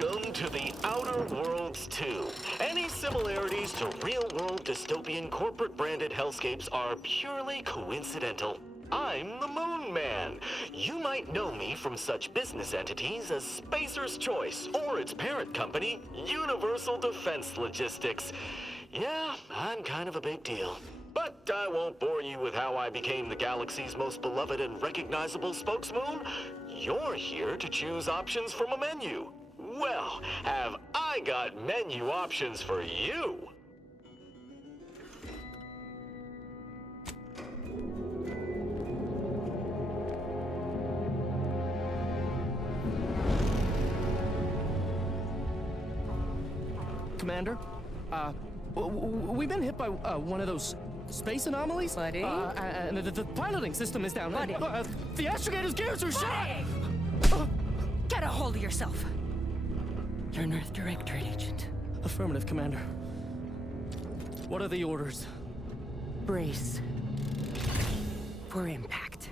Welcome to the Outer Worlds 2. Any similarities to real-world dystopian corporate-branded hellscapes are purely coincidental. I'm the Moon Man. You might know me from such business entities as Spacer's Choice or its parent company, Universal Defense Logistics. Yeah, I'm kind of a big deal. But I won't bore you with how I became the galaxy's most beloved and recognizable spokesmoon. You're here to choose options from a menu. Well, have I got menu options for you? Commander, we've been hit by one of those space anomalies. Buddy? And the piloting system is down. Buddy? The astrogator's gears are shot! Get a hold of yourself! You're an Earth Directorate agent. Affirmative, Commander. What are the orders? Brace for impact.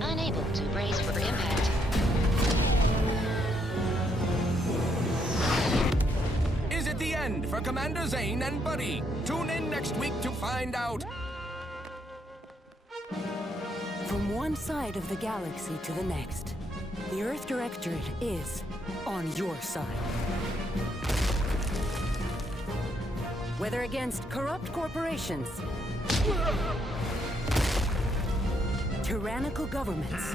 Unable to brace for impact. Is it the end for Commander Zane and Buddy? Tune in next week to find out. From one side of the galaxy to the next, the Earth Directorate is on your side. Whether against corrupt corporations, tyrannical governments,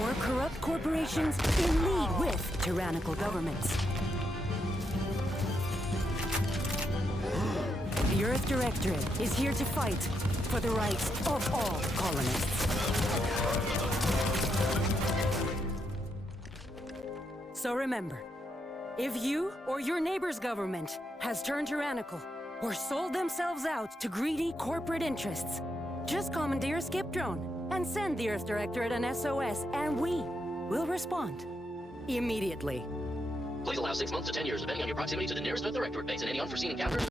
or corrupt corporations in league with tyrannical governments, the Earth Directorate is here to fight for the rights of all colonists. So remember, if you or your neighbor's government has turned tyrannical or sold themselves out to greedy corporate interests, just commandeer a skip drone and send the Earth Directorate an SOS, and we will respond immediately. Please allow 6 months to 10 years, depending on your proximity to the nearest Earth Directorate base and any unforeseen encounter.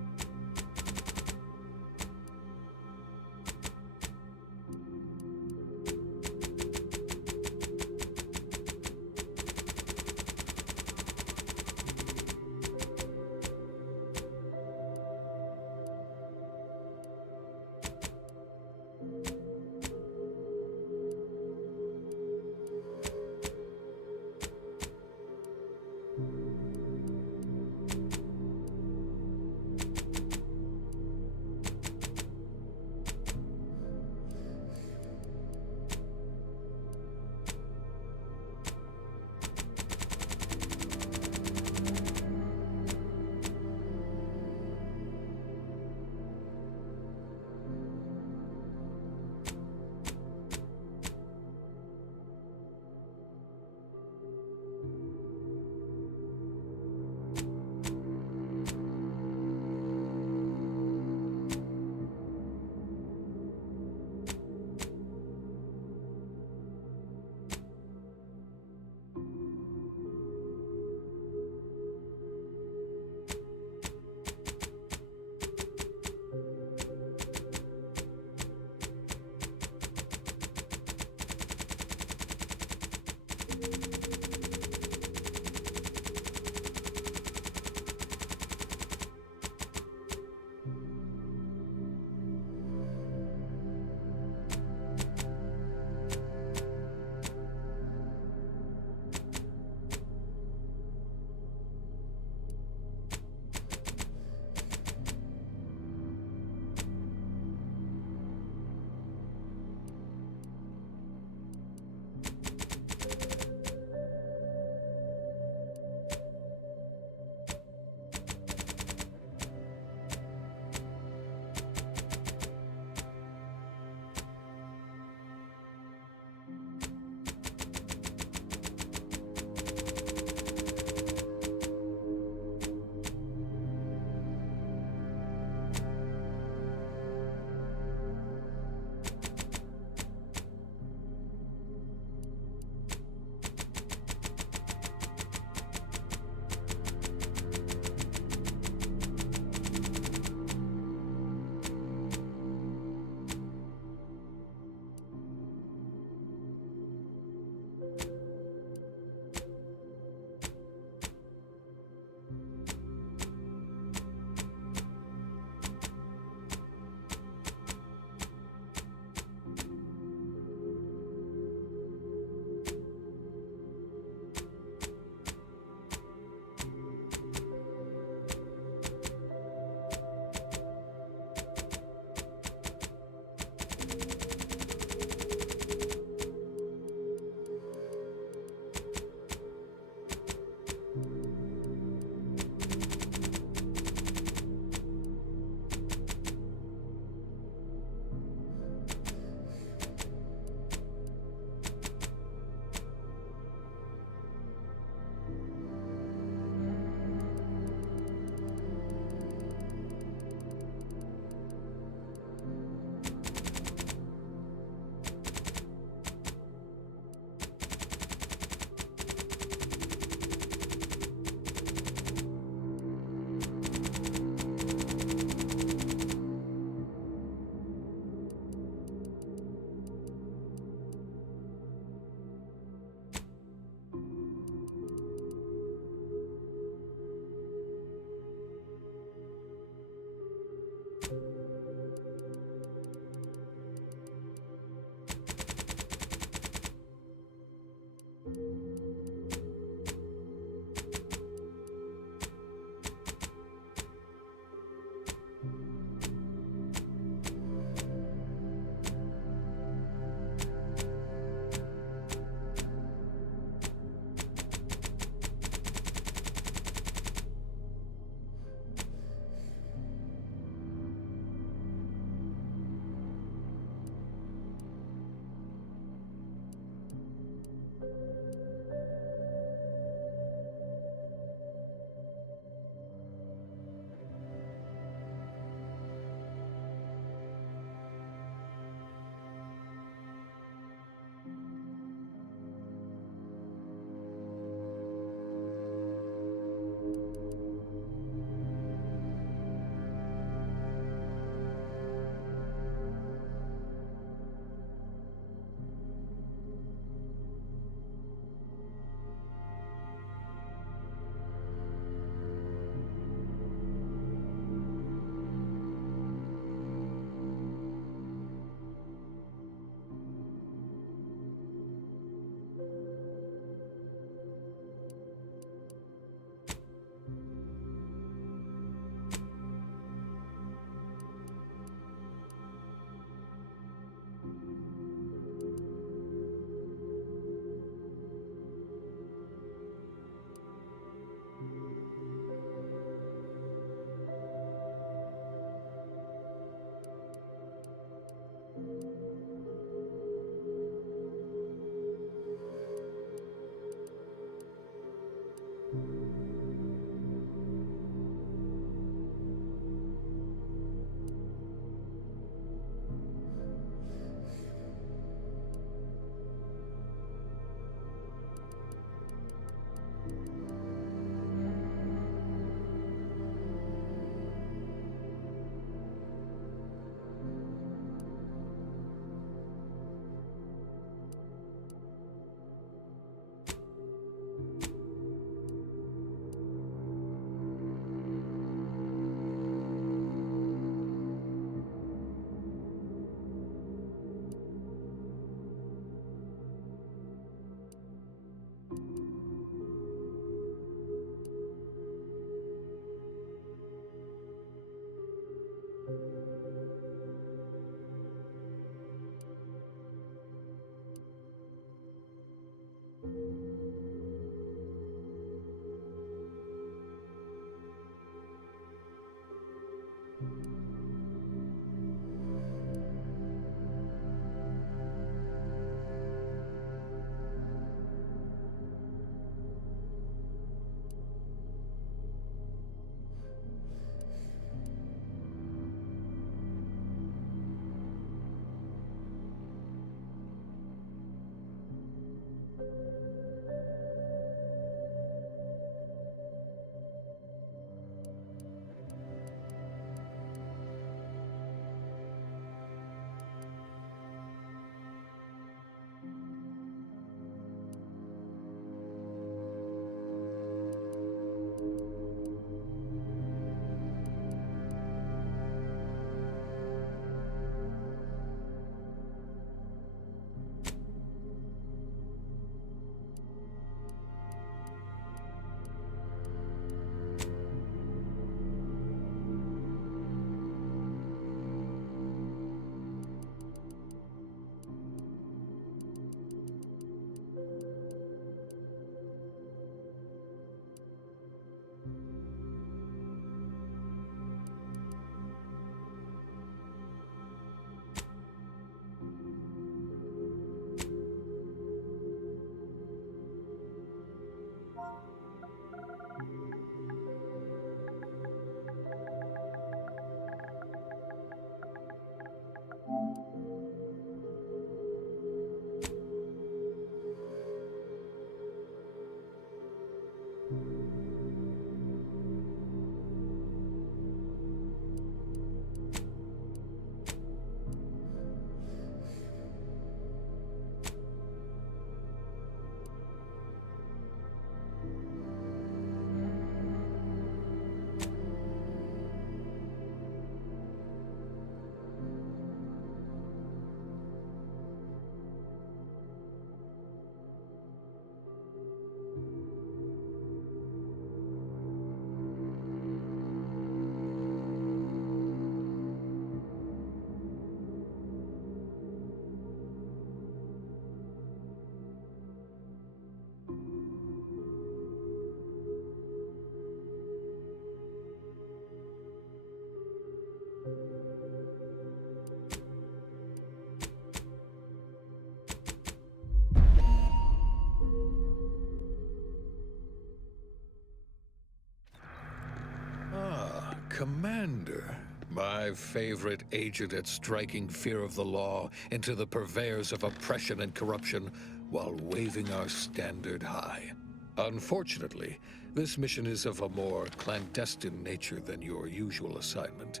Commander, my favorite agent at striking fear of the law into the purveyors of oppression and corruption while waving our standard high. Unfortunately, this mission is of a more clandestine nature than your usual assignment,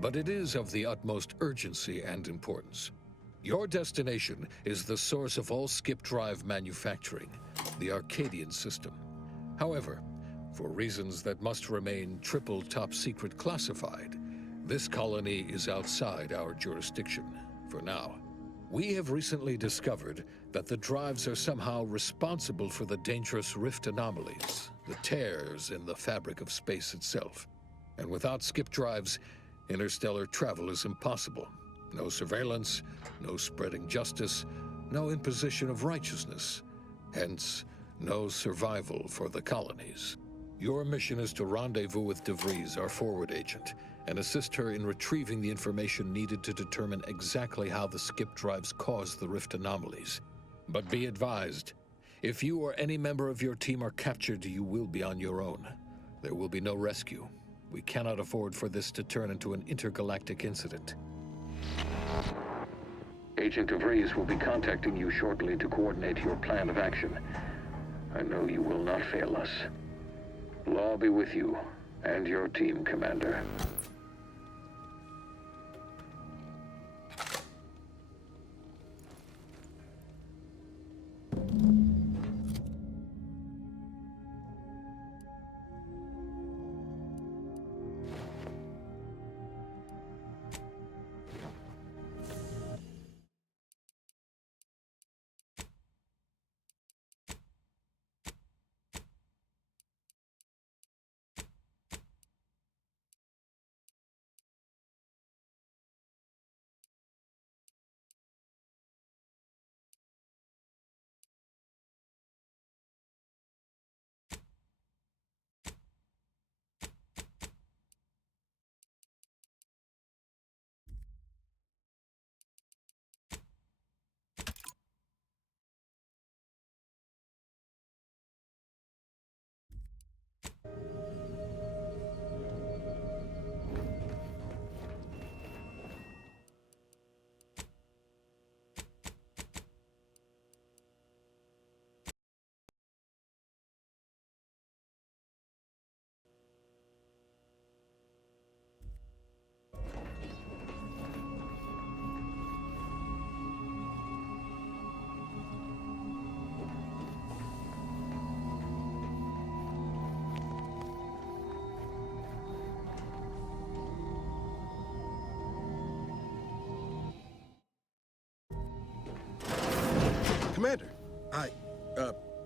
but it is of the utmost urgency and importance. Your destination is the source of all skip drive manufacturing, the Arcadian system. However, for reasons that must remain triple top secret classified, this colony is outside our jurisdiction for now. We have recently discovered that the drives are somehow responsible for the dangerous rift anomalies, the tears in the fabric of space itself. And without skip drives, interstellar travel is impossible. No surveillance, no spreading justice, no imposition of righteousness. Hence, no survival for the colonies. Your mission is to rendezvous with DeVries, our forward agent, and assist her in retrieving the information needed to determine exactly how the skip drives cause the rift anomalies. But be advised, if you or any member of your team are captured, you will be on your own. There will be no rescue. We cannot afford for this to turn into an intergalactic incident. Agent DeVries will be contacting you shortly to coordinate your plan of action. I know you will not fail us. Law be with you and your team, Commander. Commander,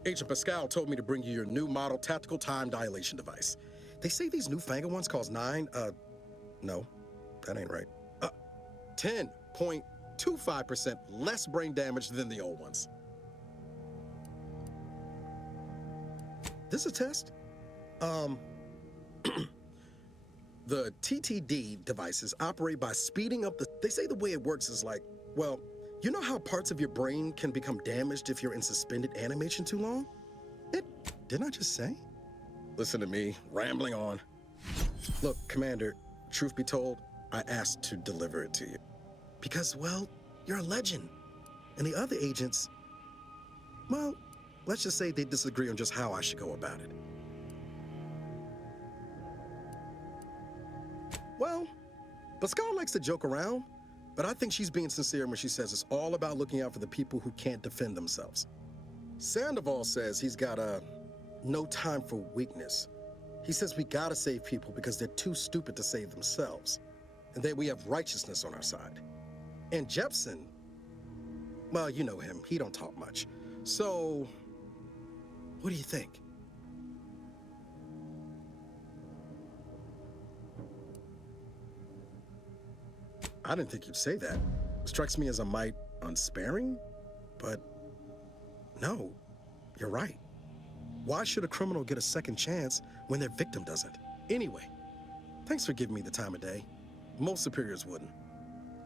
Agent Pascal told me to bring you your new model tactical time dilation device. They say these newfangled ones cause no, that ain't right. 10.25% less brain damage than the old ones. This a test? The TTD devices operate by speeding up they say the way it works is like, well, you know how parts of your brain can become damaged if you're in suspended animation too long? Didn't I just say? Listen to me, rambling on. Look, Commander, truth be told, I asked to deliver it to you. Because, well, you're a legend. And the other agents, well, let's just say they disagree on just how I should go about it. Well, Pascal likes to joke around, but I think she's being sincere when she says it's all about looking out for the people who can't defend themselves. Sandoval says he's got no time for weakness. He says we gotta save people because they're too stupid to save themselves, and that we have righteousness on our side. And Jepson, well, you know him, he don't talk much. So, what do you think? I didn't think you'd say that. Strikes me as a mite unsparing, but no, you're right. Why should a criminal get a second chance when their victim doesn't? Anyway, thanks for giving me the time of day. Most superiors wouldn't.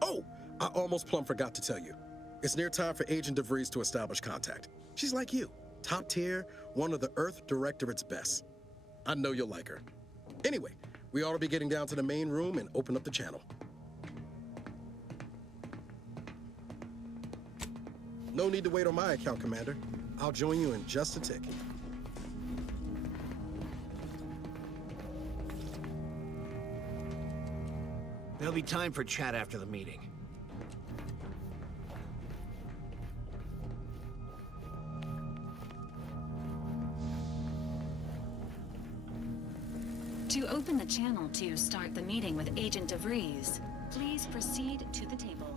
Oh, I almost plumb forgot to tell you. It's near time for Agent DeVries to establish contact. She's like you, top tier, one of the Earth Directorate's best. I know you'll like her. Anyway, We ought to be getting down to the main room and open up the channel. No need to wait on my account, Commander. I'll join you in just a tick. There'll be time for chat after the meeting. To open the channel to start the meeting with Agent DeVries, please proceed to the table.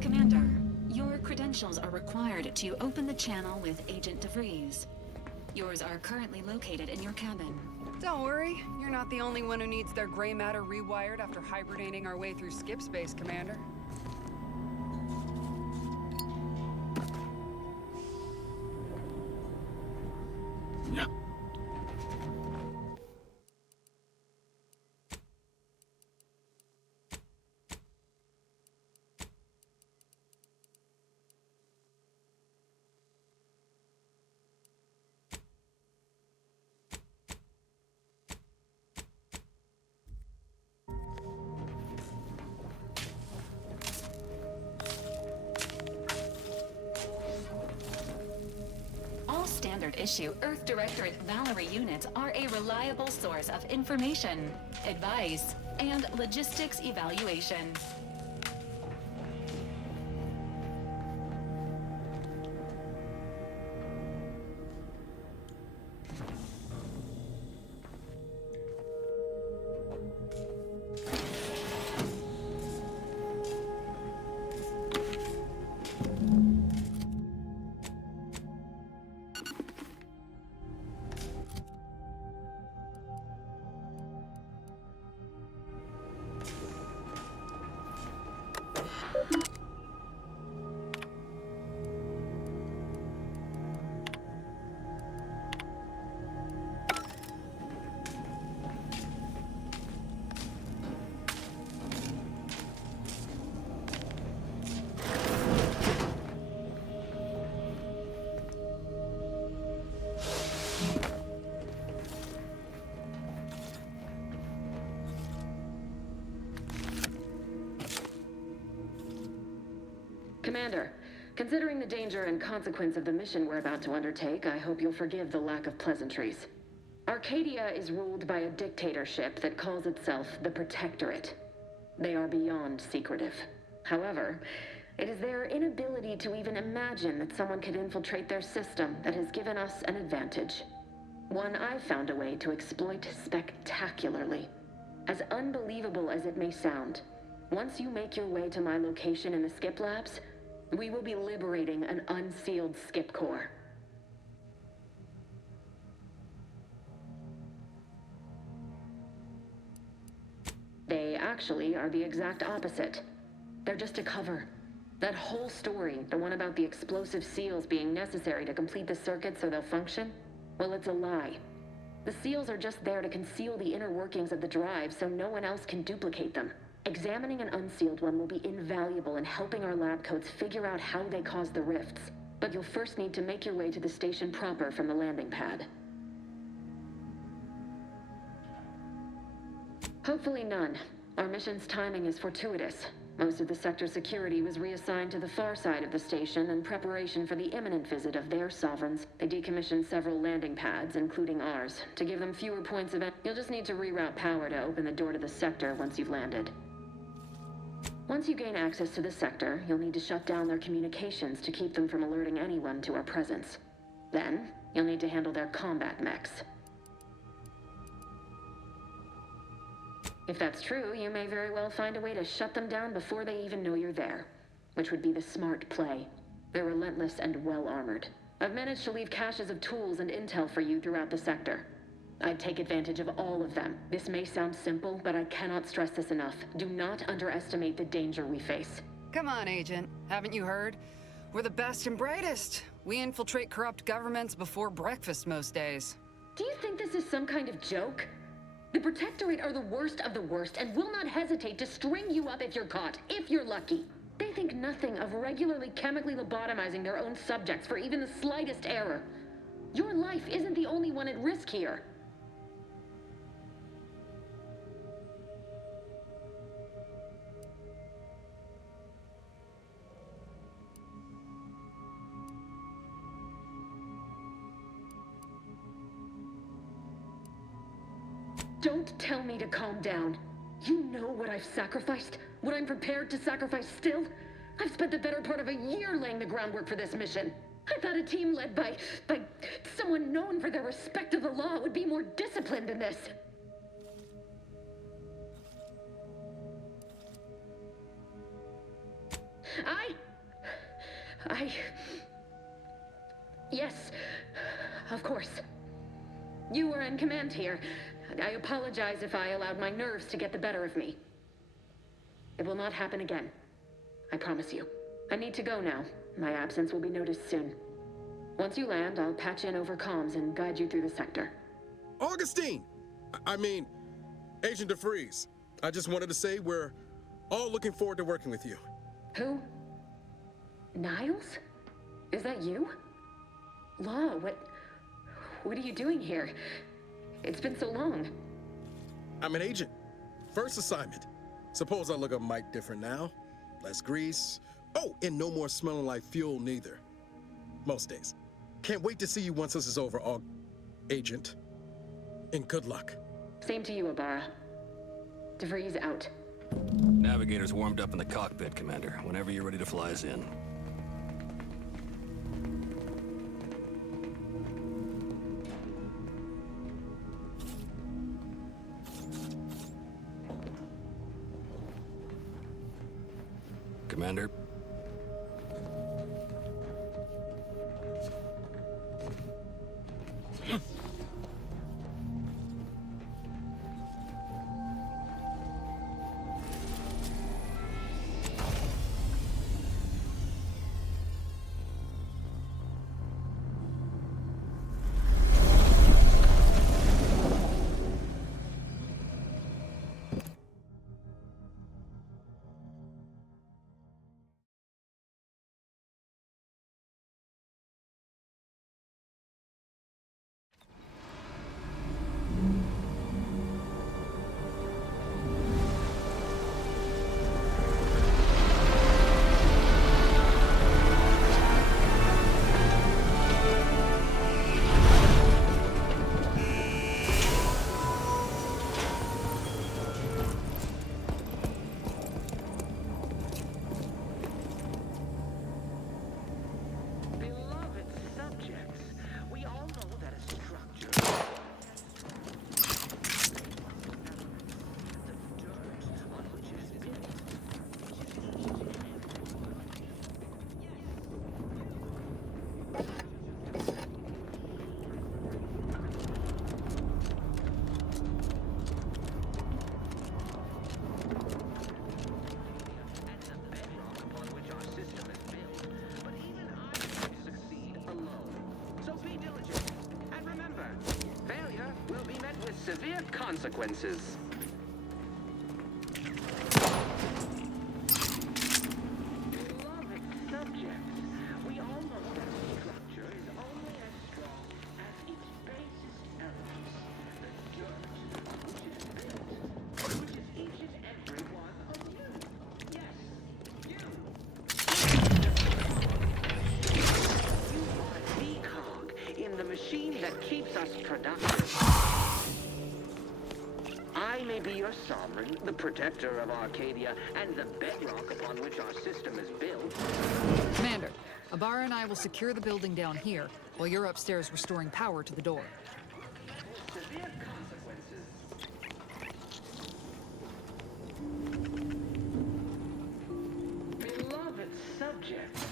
Commander, your credentials are required to open the channel with Agent DeVries. Yours are currently located in your cabin. Don't worry, you're not the only one who needs their gray matter rewired after hibernating our way through skip space, Commander. Yeah. Standard issue Earth Directorate Valerie units are a reliable source of information, advice, and logistics evaluation. Commander, considering the danger and consequence of the mission we're about to undertake, I hope you'll forgive the lack of pleasantries. Arcadia is ruled by a dictatorship that calls itself the Protectorate. They are beyond secretive. However, it is their inability to even imagine that someone could infiltrate their system that has given us an advantage. One I've found a way to exploit spectacularly. As unbelievable as it may sound, once you make your way to my location in the Skip Labs, we will be liberating an unsealed Skip core. They actually are the exact opposite. They're just a cover. That whole story, the one about the explosive seals being necessary to complete the circuit so they'll function, well, it's a lie. The seals are just there to conceal the inner workings of the drive so no one else can duplicate them. Examining an unsealed one will be invaluable in helping our lab coats figure out how they cause the rifts. But you'll first need to make your way to the station proper from the landing pad. Hopefully none. Our mission's timing is fortuitous. Most of the sector security was reassigned to the far side of the station in preparation for the imminent visit of their sovereigns. They decommissioned several landing pads, including ours, to give them fewer points of entry. You'll just need to reroute power to open the door to the sector once you've landed. Once you gain access to the sector, you'll need to shut down their communications to keep them from alerting anyone to our presence. Then, you'll need to handle their combat mechs. If that's true, you may very well find a way to shut them down before they even know you're there, which would be the smart play. They're relentless and well-armored. I've managed to leave caches of tools and intel for you throughout the sector. I'd take advantage of all of them. This may sound simple, but I cannot stress this enough. Do not underestimate the danger we face. Come on, Agent. Haven't you heard? We're the best and brightest. We infiltrate corrupt governments before breakfast most days. Do you think this is some kind of joke? The Protectorate are the worst of the worst and will not hesitate to string you up if you're caught, if you're lucky. They think nothing of regularly chemically lobotomizing their own subjects for even the slightest error. Your life isn't the only one at risk here. Don't tell me to calm down. You know what I've sacrificed? What I'm prepared to sacrifice still? I've spent the better part of a year laying the groundwork for this mission. I thought a team led by someone known for their respect of the law would be more disciplined than this. Yes, of course. You were in command here. I apologize if I allowed my nerves to get the better of me. It will not happen again. I promise you. I need to go now. My absence will be noticed soon. Once you land, I'll patch in over comms and guide you through the sector. Augustine! I mean, Agent DeFreeze. I just wanted to say we're all looking forward to working with you. Who? Niles? Is that you? Law, what are you doing here? It's been so long. I'm an agent. First assignment. Suppose I look a mite different now. Less grease. Oh, and no more smelling like fuel neither. Most days. Can't wait to see you once this is over, Agent. And good luck. Same to you, Abara. DeVries out. Navigator's warmed up in the cockpit, Commander. Whenever you're ready to fly us in. Commander. Severe consequences. Beloved subjects, we all know that a structure is only as strong as its basest elements. The dirt, which is built. your sovereign, the protector of Arcadia, and the bedrock upon which our system is built. Commander, Abara and I will secure the building down here, while you're upstairs restoring power to the door. Severe consequences. Beloved subjects,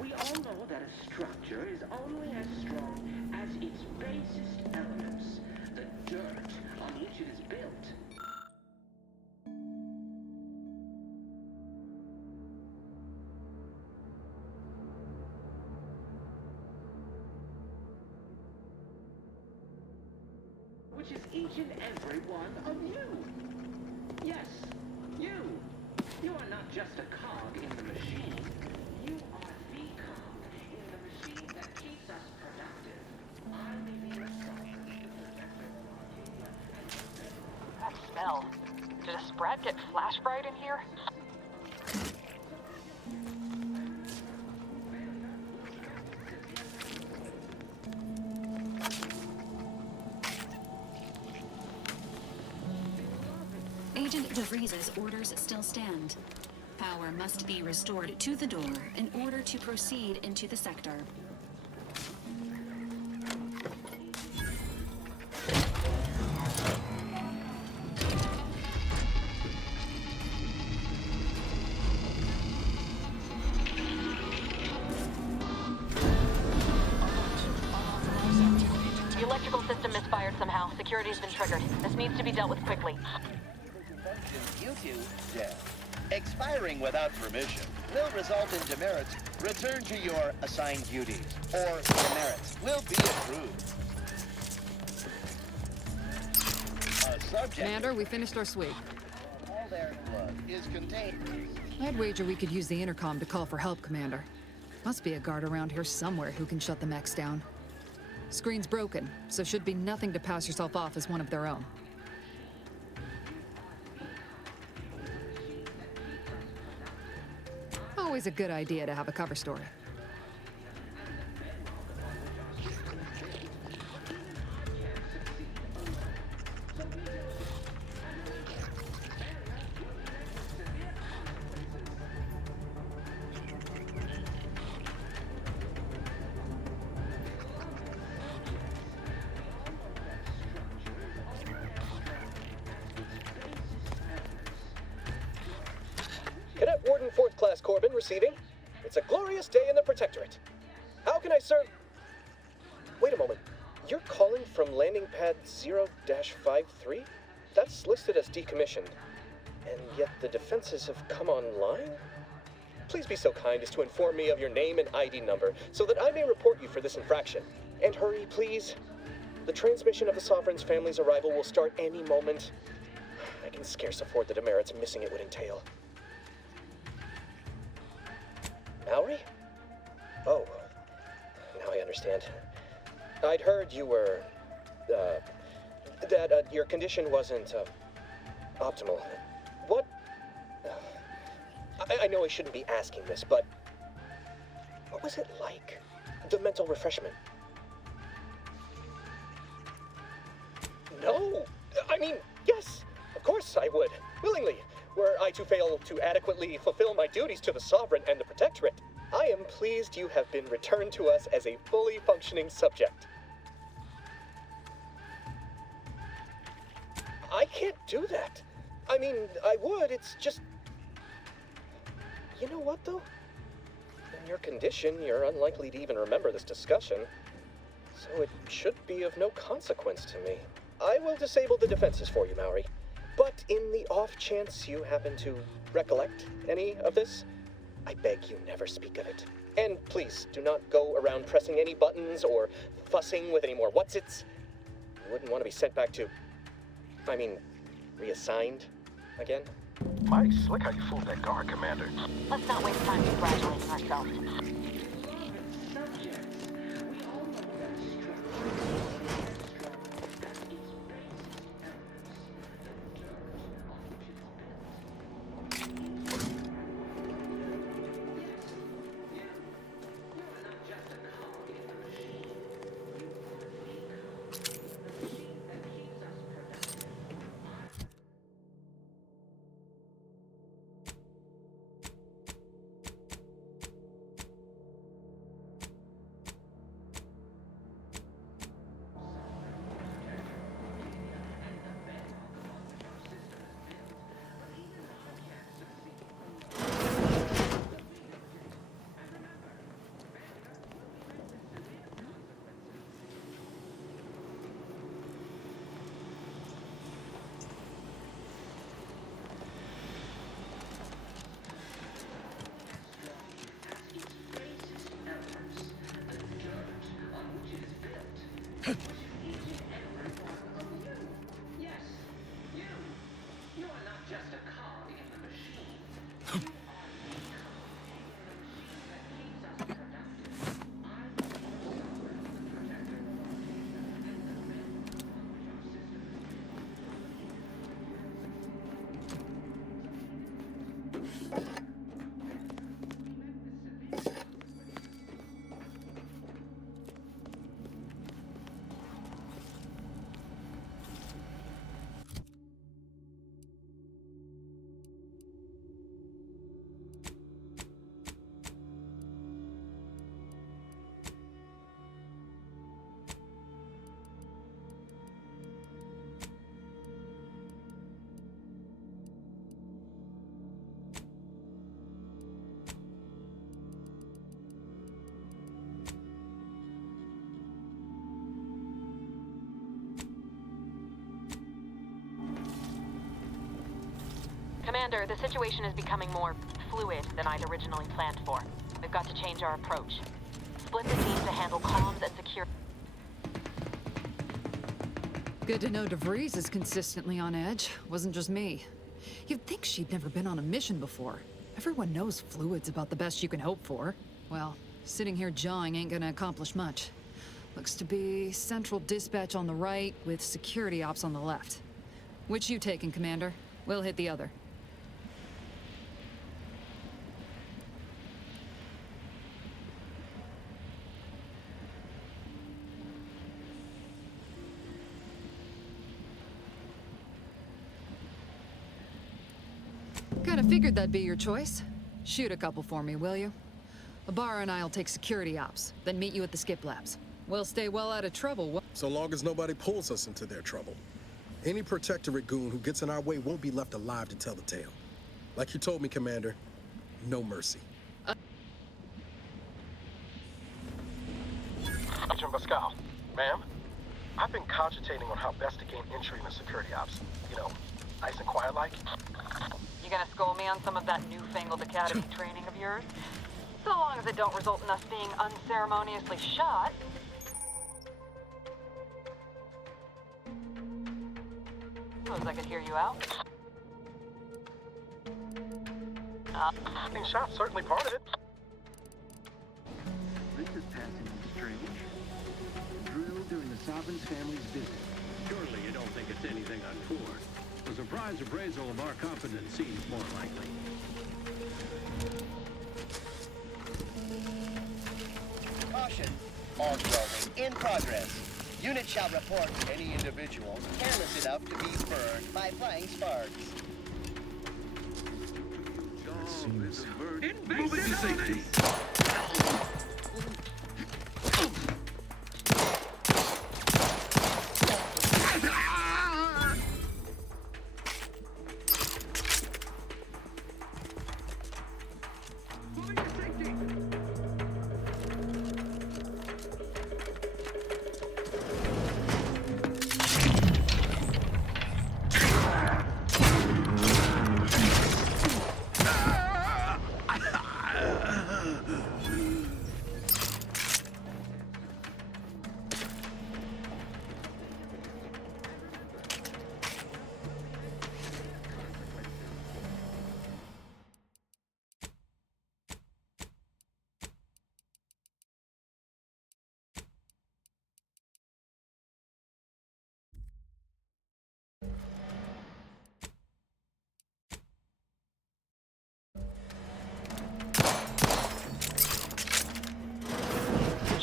we all know that a structure is only as strong as its basest elements, the dirt on which it is built. Which is each and every one of you. Yes, you. You are not just a cog in the machine. You are the cog in the machine that keeps us productive. I remain a sovereign. That smell. Did a Sprat get flash fried in here? Agent DeVries's orders still stand. Power must be restored to the door in order to proceed into the sector. The electrical system misfired somehow. Security's been triggered. This needs to be dealt with quickly. You two, expiring without permission will result in demerits. Return to your assigned duties, or demerits will be approved. Commander, we finished our sweep. All their blood is contained. I'd wager we could use the intercom to call for help, Commander. Must be a guard around here somewhere who can shut the mechs down. Screen's broken, so should be nothing to pass yourself off as one of their own. Always a good idea to have a cover story. Cadet Warden 4th Class Corbin receiving. It's a glorious day in the Protectorate. How can I serve? Wait a moment. You're calling from landing pad 0-53? That's listed as decommissioned. And yet the defenses have come online? Please be so kind as to inform me of your name and ID number so that I may report you for this infraction. And hurry, please. The transmission of the Sovereign's family's arrival will start any moment. I can scarce afford the demerits missing it would entail. Mallory? Oh, now I understand. I'd heard you were, that your condition wasn't, optimal. What? I know I shouldn't be asking this, but what was it like? The mental refreshment? No! I mean, yes, of course I would, willingly. Were I to fail to adequately fulfill my duties to the Sovereign and the Protectorate, I am pleased you have been returned to us as a fully functioning subject. I can't do that. I mean, I would, it's just... You know what, though? In your condition, you're unlikely to even remember this discussion, so it should be of no consequence to me. I will disable the defenses for you, Mallory. But in the off chance you happen to recollect any of this, I beg you never speak of it. And please, do not go around pressing any buttons or fussing with any more whatsits. You wouldn't want to be sent back to... reassigned again? Mighty slick how you fooled that guard, Commander. Let's not waste time congratulating ourselves. Commander, the situation is becoming more fluid than I'd originally planned for. We've got to change our approach. Split the team to handle comms and secure... Good to know DeVries is consistently on edge. Wasn't just me. You'd think she'd never been on a mission before. Everyone knows fluid's about the best you can hope for. Well, sitting here jawing ain't gonna accomplish much. Looks to be central dispatch on the right with security ops on the left. Which you taking, Commander? We'll hit the other. Kinda figured that'd be your choice. Shoot a couple for me, will you? Ibarra and I'll take security ops, then meet you at the skip labs. We'll stay well out of trouble. So long as nobody pulls us into their trouble. Any Protectorate goon who gets in our way won't be left alive to tell the tale. Like you told me, Commander, no mercy. Agent Pascal, ma'am, I've been cogitating on how best to gain entry into security ops. You know, nice and quiet-like. You gonna school me on some of that newfangled academy training of yours? So long as it don't result in us being unceremoniously shot. Suppose I could hear you out. Being shot certainly part of it. This is passing strange. Drill during the Sovereign's family's visit. Surely you don't think it's anything untoward. A surprise appraisal of our competence seems more likely. Caution. All welding in progress. Unit shall report any individual careless enough to be burned by flying sparks. Move it to safety.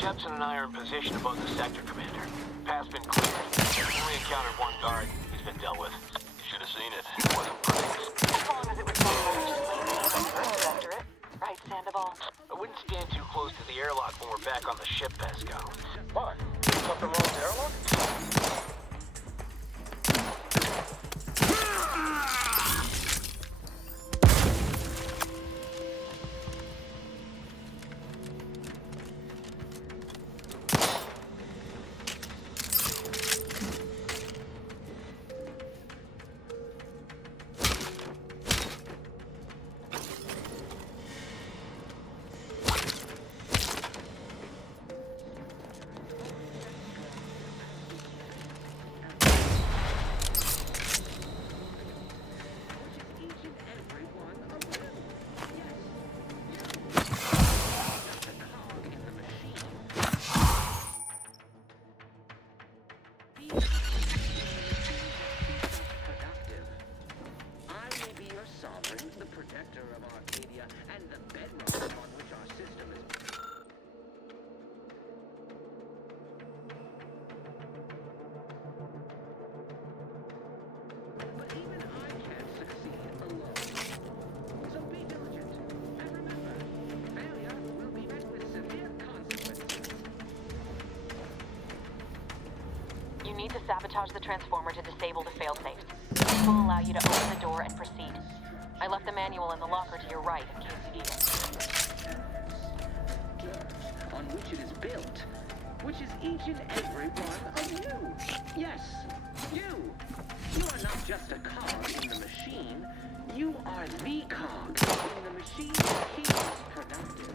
Jepson and I are in position above the sector, Commander. Path's been cleared. We encountered one guard. He's been dealt with. You should have seen it. It wasn't pretty. As long as it was after it. Right, Sandoval? I wouldn't stand too close to the airlock when we're back on the ship, Pascal. Why? Something wrong with the airlock? of Arcadia and the bedrock upon which our system is... But even I can't succeed alone. So be diligent. And remember, failure will be met with severe consequences. You need to sabotage the transformer to disable the failsafes. This will allow you to open the door and proceed. I left the manual in the locker to your right in case you need it. Dirt on which it is built, which is each and every one of you. Yes, you. You are not just a cog in the machine. You are the cog in the machine that keeps us productive.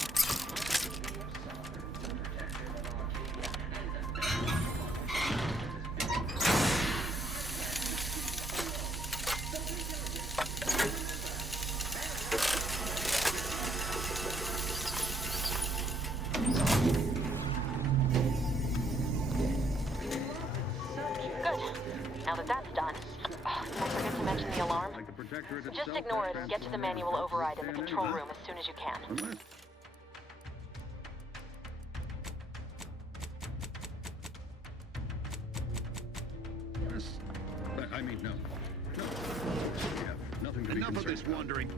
Now that that's done, don't forget to mention the alarm. Just ignore it and get to the manual override in the control room as soon as you can. Yes. I mean, no. No. We have nothing to be concerned about. Enough of this wandering.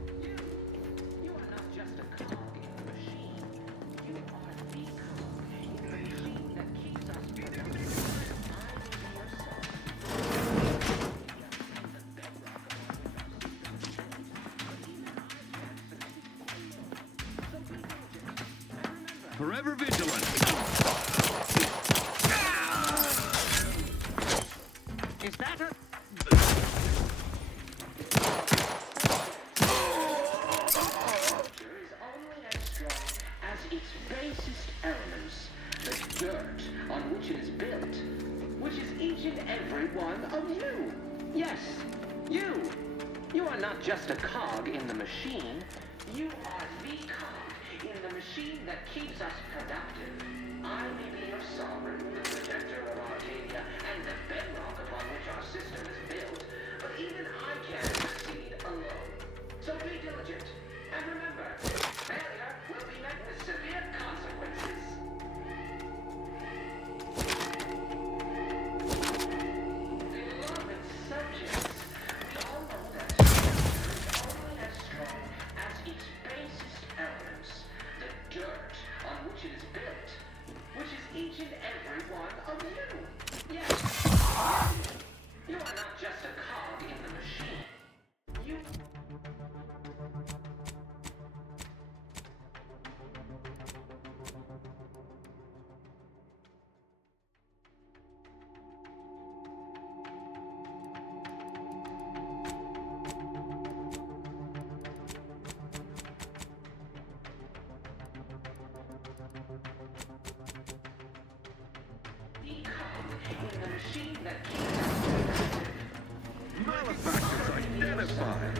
You are not just a cog in the machine. You are the cog in the machine that keeps us productive. Forever vigilant. Is that a... is only as strong as its basest elements, the dirt on which it is built, which is each and every one of you. Yes, you. You are not just a cog in the machine. You are the cog in the machine that keeps us productive. I may be your sovereign, the protector of Arcadia, and the bedrock upon which our system is built, but even I can't succeed alone. So be diligent, and remember, failure will be met with severe consequences. Beloved subjects, we all know that structure is only as strong as its basest elements, the dirt on which it is built, which is each and every one of you. Yes, you are not just a cog in the machine. You... in the machine that keeps us productive. Malefactors identified.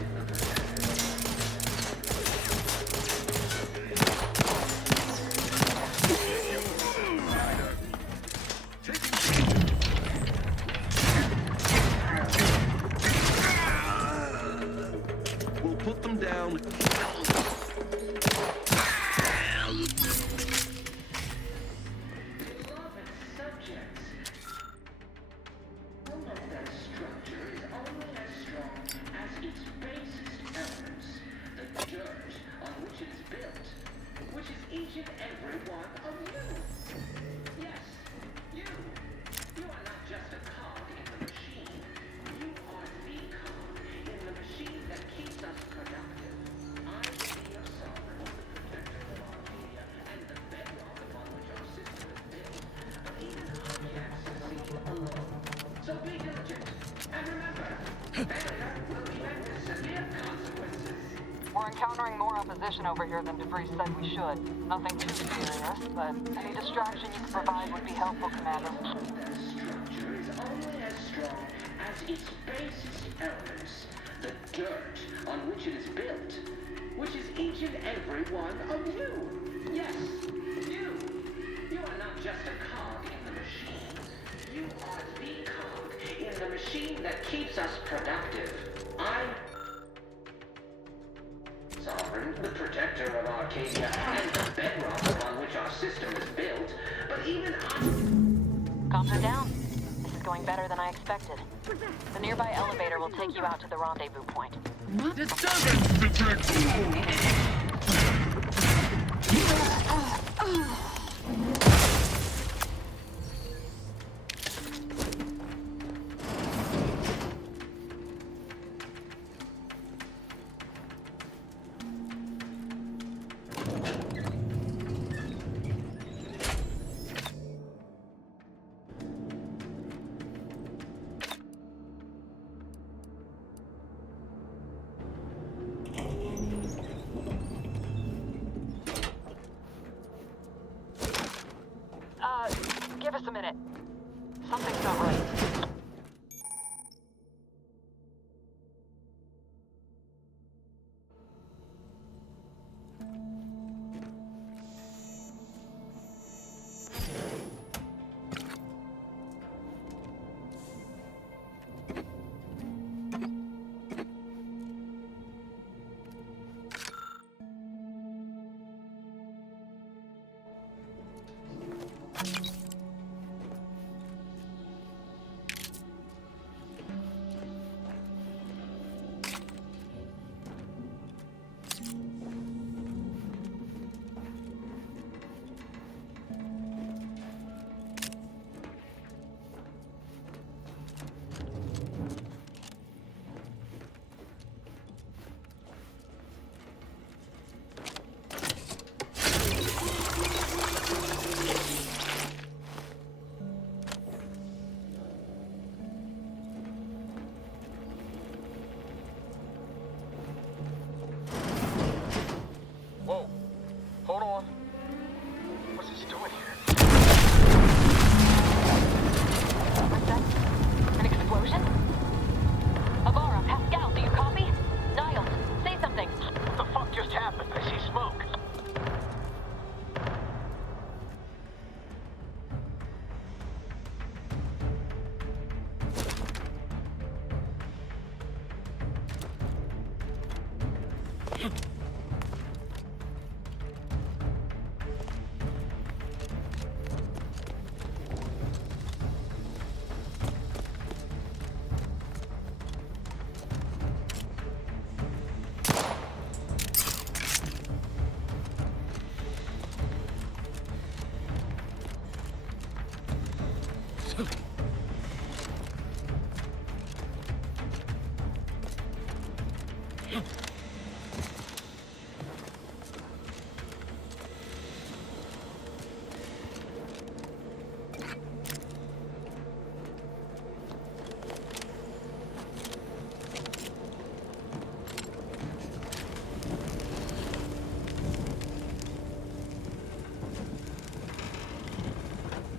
We'll put them down. So be diligent, and remember, failure will be met with severe consequences. We're encountering more opposition over here than DeVries said we should. Nothing too serious, but any distraction you can provide would be helpful, Commander. That structure is only as strong as its basest elements, the dirt on which it is built, which is each and every one of you. Yes, you. You are not just a cog in the machine. You are the cog in the machine that keeps us productive. I'm sorry. Sovereign, the protector of Arcadia, and the bedrock upon which our system is built, but even Comms are down. This is going better than I expected. The nearby elevator will take you out to the rendezvous point. Disturbance detected! Give us a minute. Something's not right.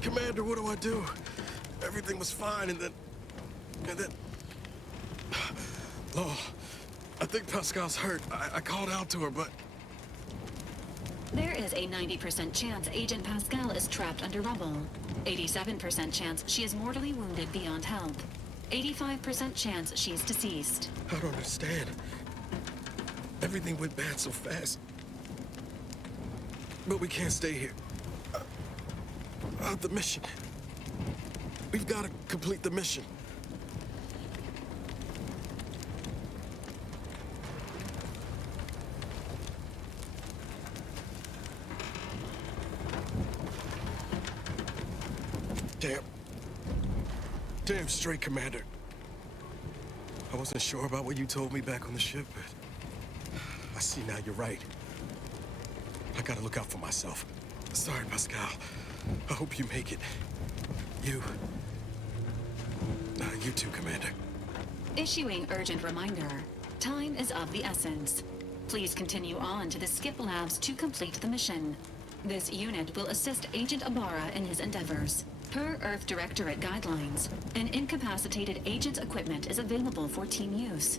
Commander, what do I do? Everything was fine, and then... Oh, I think Pascal's hurt. I called out to her, but... There is a 90% chance Agent Pascal is trapped under rubble. 87% chance she is mortally wounded beyond help. 85% chance she's deceased. I don't understand. Everything went bad so fast. But we can't stay here. The mission. We've got to complete the mission. Damn straight, Commander. I wasn't sure about what you told me back on the ship, but I see now you're right. I gotta look out for myself. Sorry, Pascal. I hope you make it. You too, Commander. Issuing urgent reminder. Time is of the essence. Please continue on to the Skip Labs to complete the mission. This unit will assist Agent Ibarra in his endeavors. Per Earth Directorate guidelines, an incapacitated agent's equipment is available for team use.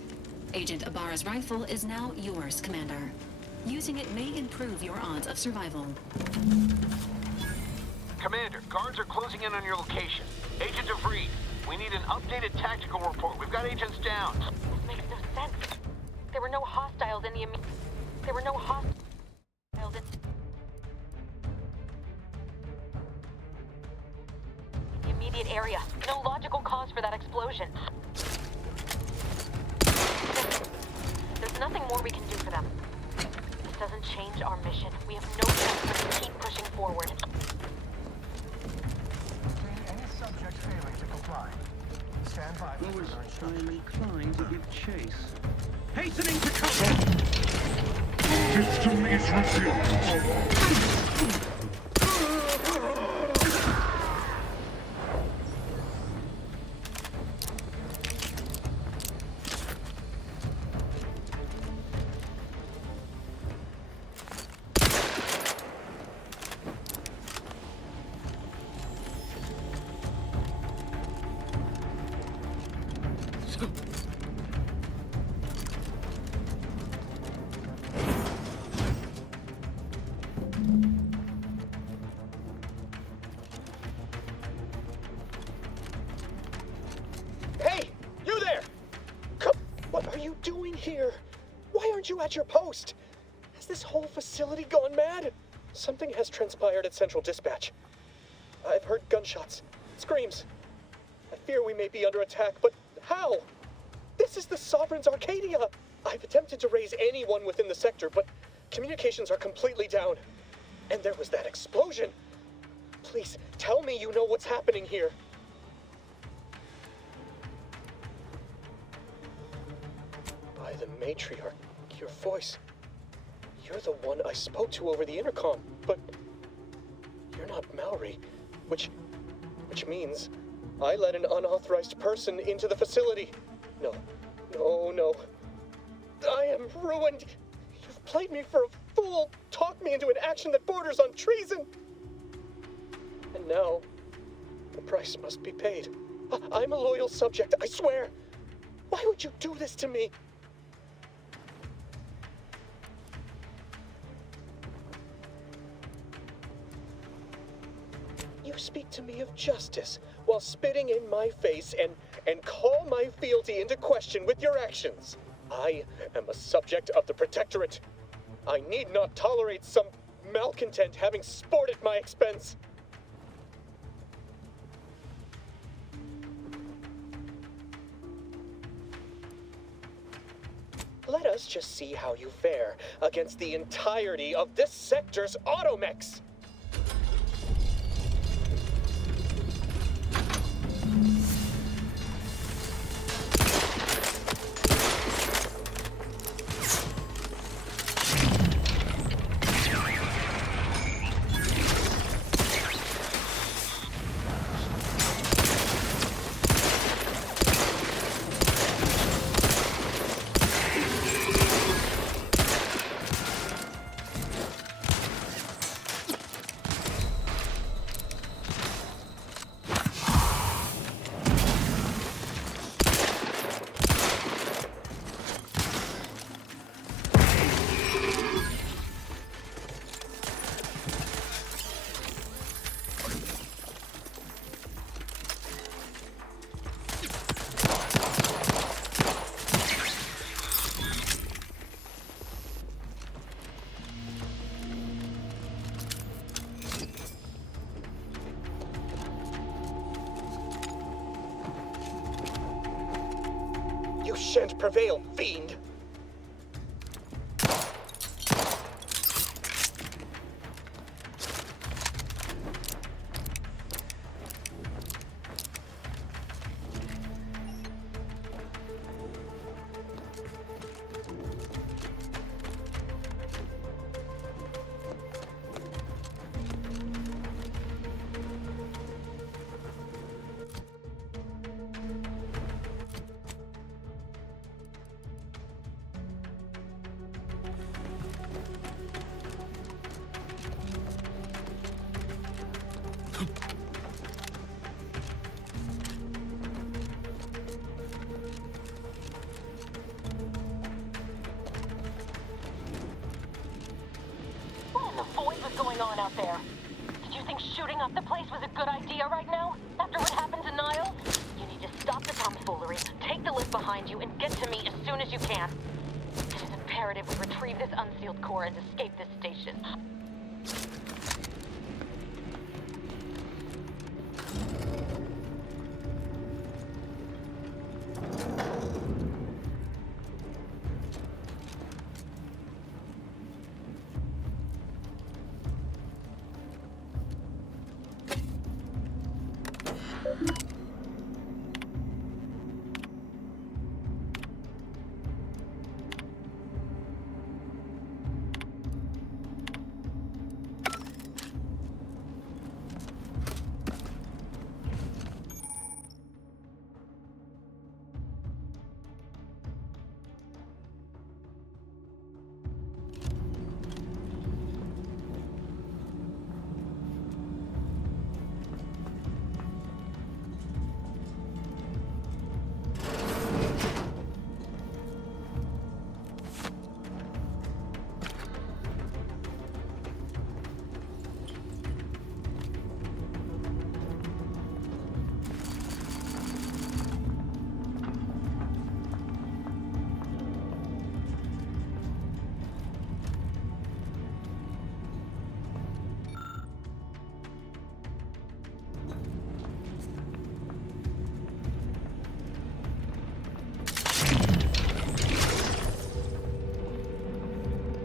Agent Ibarra's rifle is now yours, Commander. Using it may improve your odds of survival. Commander, guards are closing in on your location. Agent DeVries, we need an updated tactical report. We've got agents down. This makes no sense. There were no hostiles in the There were no hostiles in the immediate area. No logical cause for that explosion. There's nothing more we can do for them. This doesn't change our mission. We have no choice but to keep pushing forward. Any subject failing to comply. Stand by. Lowers, I'm inclined to give chase. Hastening to cover! System is revealed. Hey, you there! What are you doing here? Why aren't you at your post? Has this whole facility gone mad? Something has transpired at Central Dispatch. I've heard gunshots, screams. I fear we may be under attack, but how? This is the Sovereign's Arcadia! I've attempted to raise anyone within the sector, but communications are completely down. And there was that explosion. Please, tell me you know what's happening here. By the matriarch, your voice. You're the one I spoke to over the intercom, but you're not Mallory, which means I let an unauthorized person into the facility. No. I am ruined. You've played me for a fool, talked me into an action that borders on treason. And now, the price must be paid. I'm a loyal subject, I swear. Why would you do this to me? You speak to me of justice while spitting in my face and call my fealty into question with your actions. I am a subject of the Protectorate. I need not tolerate some malcontent having sport at my expense. Let us just see how you fare against the entirety of this sector's automechs. You shan't prevail, fiend! Out there. Did you think shooting up the place was a good idea right now? After what happened to Niles? You need to stop the tomfoolery, take the lift behind you, and get to me as soon as you can. It is imperative imperative we retrieve this unsealed core and escape this station.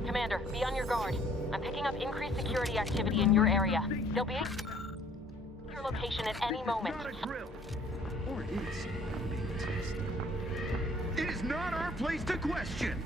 Commander, be on your guard. I'm picking up increased security activity in your area. They'll be at your location at any moment. Or it is. It is not our place to question.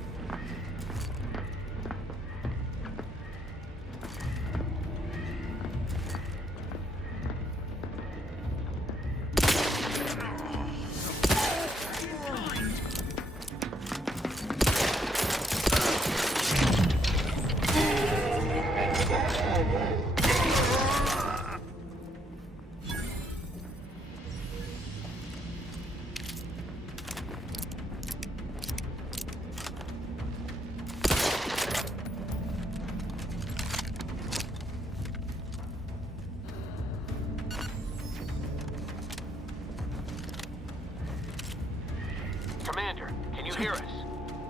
Commander, can you hear us?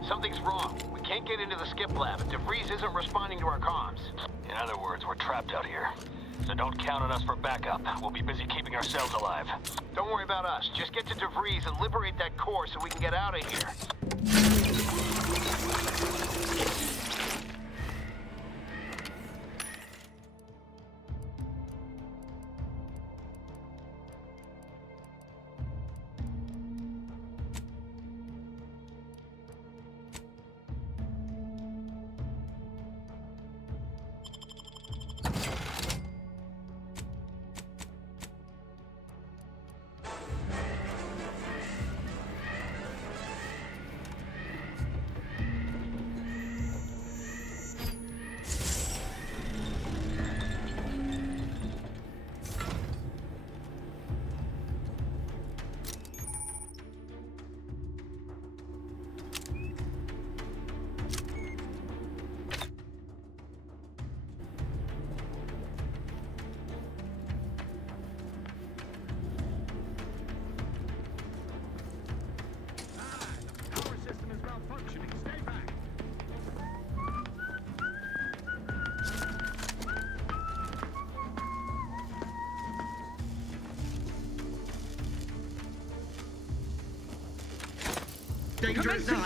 Something's wrong. We can't get into the skip lab. DeVries isn't responding to our comms. In other words, we're trapped out here. So don't count on us for backup. We'll be busy keeping ourselves alive. Don't worry about us. Just get to DeVries and liberate that core so we can get out of here. Dangerous zone.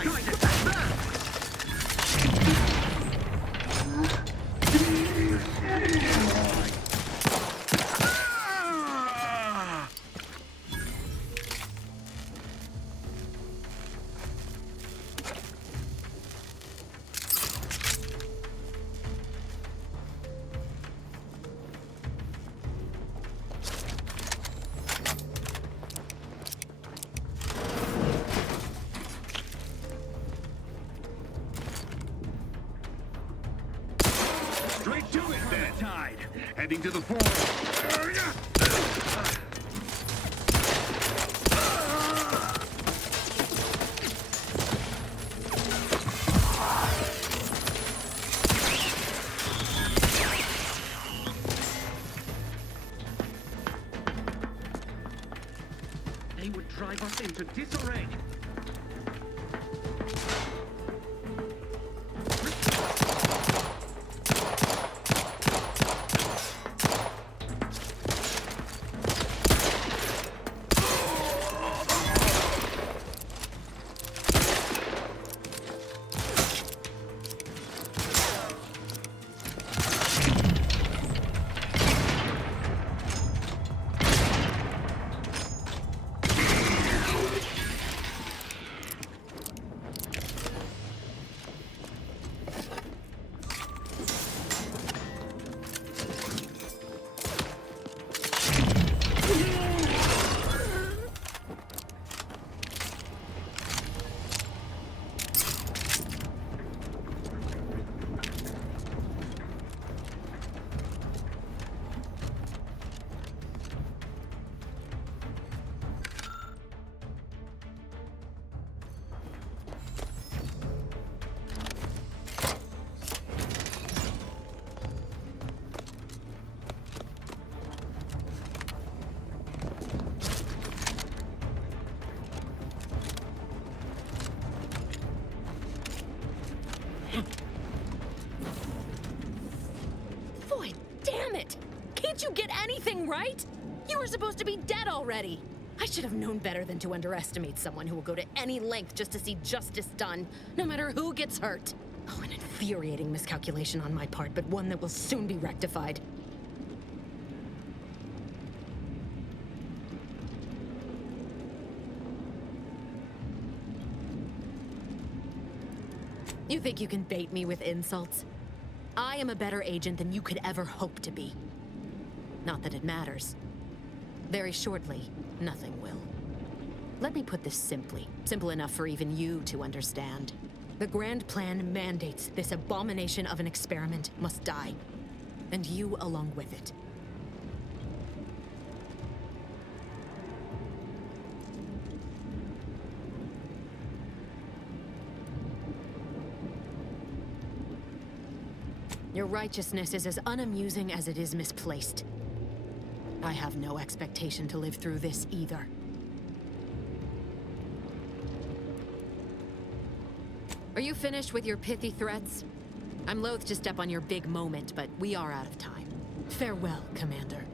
Straight to it, then. Tide. Heading to the fore. They would drive us into disarray. damn it! Can't you get anything right? You were supposed to be dead already! I should have known better than to underestimate someone who will go to any length just to see justice done, no matter who gets hurt. Oh, an infuriating miscalculation on my part, but one that will soon be rectified. You think you can bait me with insults? I am a better agent than you could ever hope to be. Not that it matters. Very shortly, nothing will. Let me put this simply, simple enough for even you to understand. The Grand Plan mandates this abomination of an experiment must die, and you along with it. Your righteousness is as unamusing as it is misplaced. I have no expectation to live through this either. Are you finished with your pithy threats? I'm loath to step on your big moment, but we are out of time. Farewell, Commander.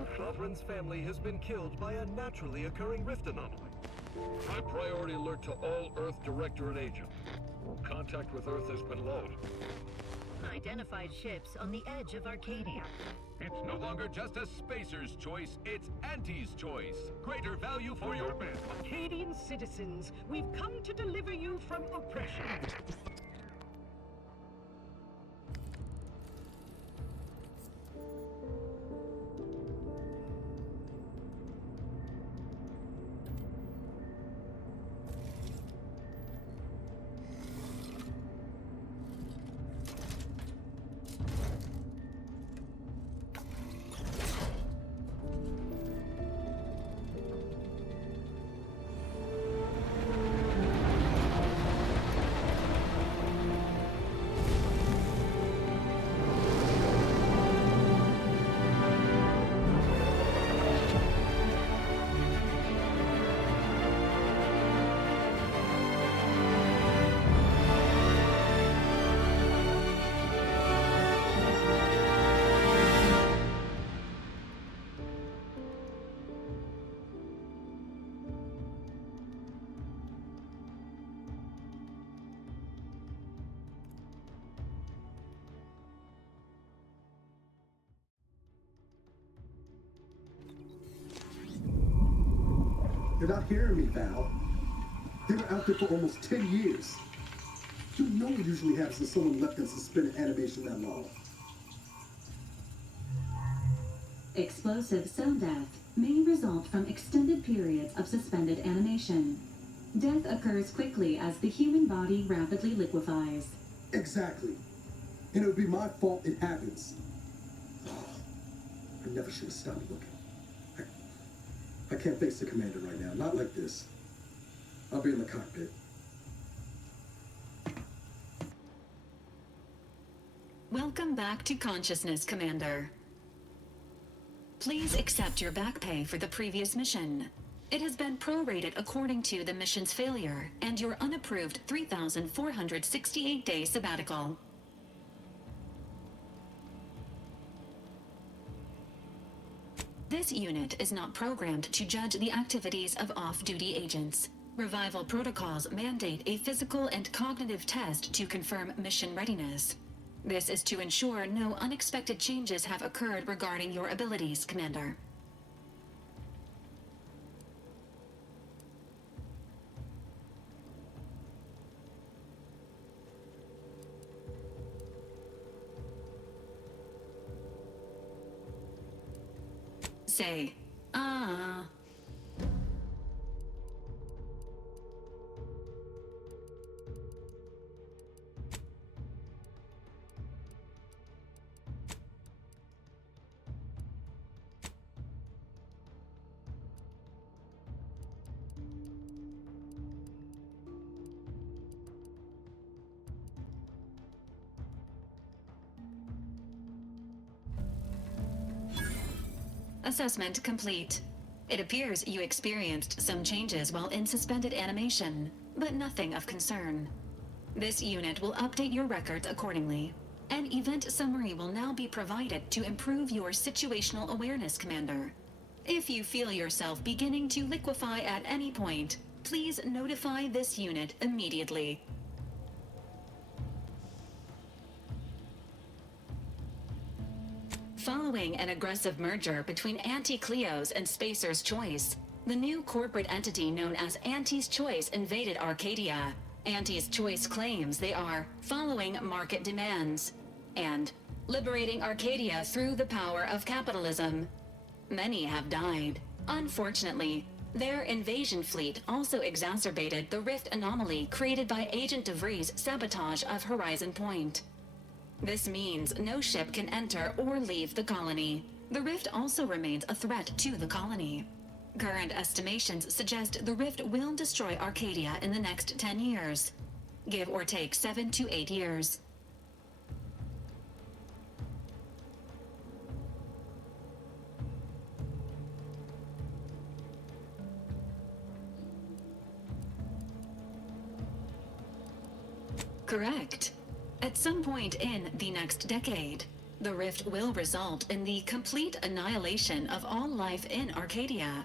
The Sovereign's family has been killed by a naturally occurring rift anomaly. High priority alert to all Earth Directorate agents. Contact with Earth has been low. Identified ships on the edge of Arcadia. It's no longer just a spacer's choice, it's Auntie's choice. Greater value for your men. Arcadian citizens, we've come to deliver you from oppression. You're not hearing me, Val. They were out there for almost 10 years. You know what usually happens when someone left in suspended animation that long. Explosive cell death may result from extended periods of suspended animation. Death occurs quickly as the human body rapidly liquefies. Exactly. And it would be my fault it happens. Oh, I never should have stopped looking. I can't face the commander right now. Not like this. I'll be in the cockpit. Welcome back to consciousness, Commander. Please accept your back pay for the previous mission. It has been prorated according to the mission's failure and your unapproved 3,468-day sabbatical. This unit is not programmed to judge the activities of off-duty agents. Revival protocols mandate a physical and cognitive test to confirm mission readiness. This is to ensure no unexpected changes have occurred regarding your abilities, Commander. Say, Assessment complete. It appears you experienced some changes while in suspended animation, but nothing of concern. This unit will update your records accordingly. An event summary will now be provided to improve your situational awareness, Commander. If you feel yourself beginning to liquefy at any point, please notify this unit immediately. Following an aggressive merger between Anti-Cleos and Spacer's Choice, the new corporate entity known as Anti's Choice invaded Arcadia. Anti's Choice claims they are following market demands and liberating Arcadia through the power of capitalism. Many have died. Unfortunately, their invasion fleet also exacerbated the rift anomaly created by Agent DeVries' sabotage of Horizon Point. This means no ship can enter or leave the colony. The rift also remains a threat to the colony. Current estimations suggest the rift will destroy Arcadia in the next 10 years. Give or take 7 to 8 years. Correct. At some point in the next decade, the rift will result in the complete annihilation of all life in Arcadia.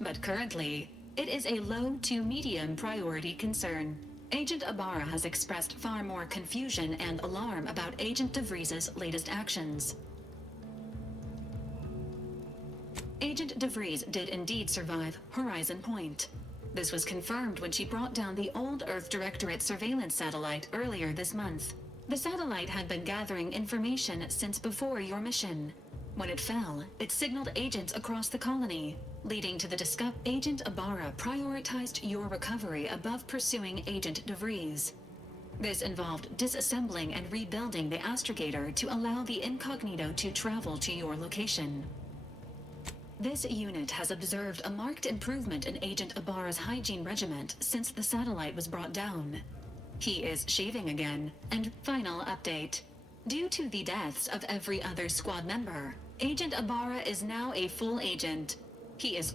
But currently, it is a low to medium priority concern. Agent Ibarra has expressed far more confusion and alarm about Agent DeVries' latest actions. Agent DeVries did indeed survive Horizon Point. This was confirmed when she brought down the old Earth Directorate surveillance satellite earlier this month. The satellite had been gathering information since before your mission. When it fell, it signaled agents across the colony, leading to the discovery. Agent Ibarra prioritized your recovery above pursuing Agent DeVries. This involved disassembling and rebuilding the astrogator to allow the incognito to travel to your location. This unit has observed a marked improvement in Agent Ibarra's hygiene regiment since the satellite was brought down. He is shaving again. And final update. Due to the deaths of every other squad member, Agent Ibarra is now a full agent. He is